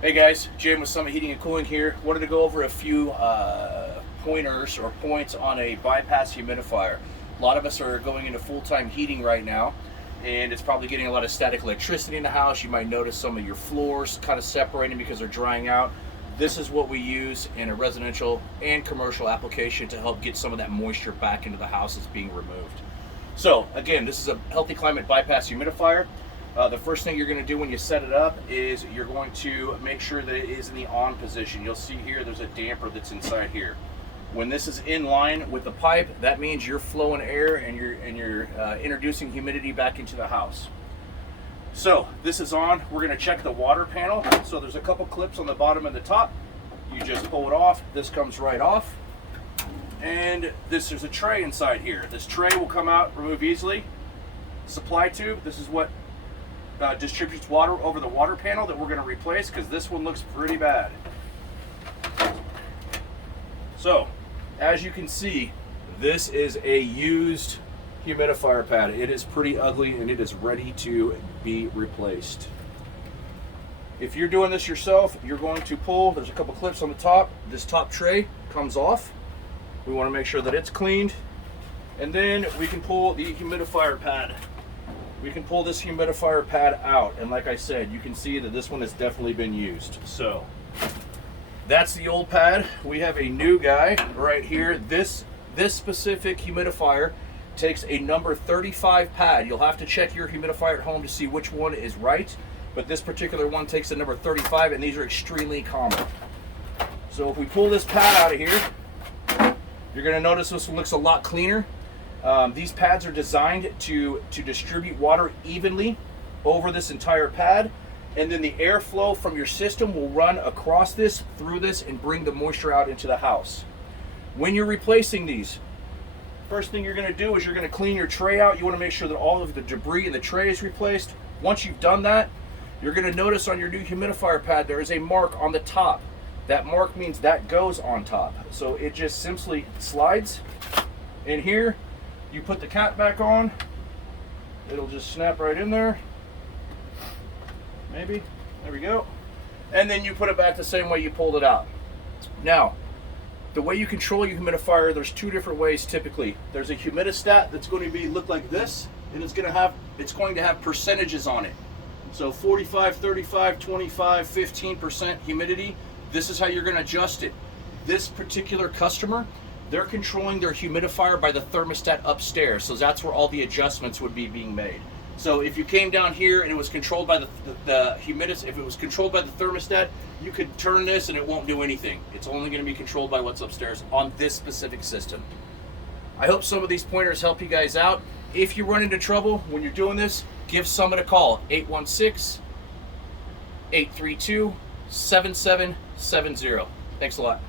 Hey guys, Jim with Summit Heating and Cooling here. Wanted to go over a few pointers or points on a bypass humidifier. A lot of us are going into full-time heating right now, and it's probably getting a lot of static electricity in the house. You might notice some of your floors kind of separating because they're drying out. This is what we use in a residential and commercial application to help get some of that moisture back into the house that's being removed. So again, this is a Healthy Climate bypass humidifier. The first thing you're going to do when you set it up is you're going to make sure that it is in the on position. You'll see here there's a damper that's inside here. When this is in line with the pipe, that means you're flowing air and you're introducing humidity back into the house. So this is on. We're going to check the water panel. So there's a couple clips on the bottom and the top. You just pull it off. This comes right off. And there's a tray inside here. This tray will come out, remove easily. Supply tube. This is what distributes water over the water panel that we're going to replace, because this one looks pretty bad. So as you can see, this is a used humidifier pad. It is pretty ugly and it is ready to be replaced. If you're doing this yourself, you're going to pull, there's a couple clips on the top. This top tray comes off. We want to make sure that it's cleaned, and then we can pull the humidifier pad. We can pull this humidifier pad out, and like I said, you can see that this one has definitely been used. So that's the old pad. We have a new guy right here. This specific humidifier takes a number 35 pad. You'll have to check your humidifier at home to see which one is right, but this particular one takes the number 35, and these are extremely common. So if we pull this pad out of here, you're going to notice this one looks a lot cleaner. These pads are designed to distribute water evenly over this entire pad, and then the airflow from your system will run across this, through this, and bring the moisture out into the house. When you're replacing these, first thing you're going to do is you're going to clean your tray out. You want to make sure that all of the debris in the tray is replaced. Once you've done that, you're going to notice on your new humidifier pad there is a mark on the top. That mark means that goes on top. So it just simply slides in here. You put the cap back on, it'll just snap right in there. Maybe, there we go. And then you put it back the same way you pulled it out. Now, the way you control your humidifier, there's two different ways typically. There's a humidistat that's going to look like this, and it's going to have percentages on it. So 45, 35, 25, 15% humidity. This is how you're going to adjust it. This particular customer, they're controlling their humidifier by the thermostat upstairs, so that's where all the adjustments would be being made. So if you came down here and it was controlled by if it was controlled by the thermostat, you could turn this and it won't do anything. It's only going to be controlled by what's upstairs on this specific system. I hope some of these pointers help you guys out. If you run into trouble when you're doing this, give Summit a call, 816-832-7770. Thanks a lot.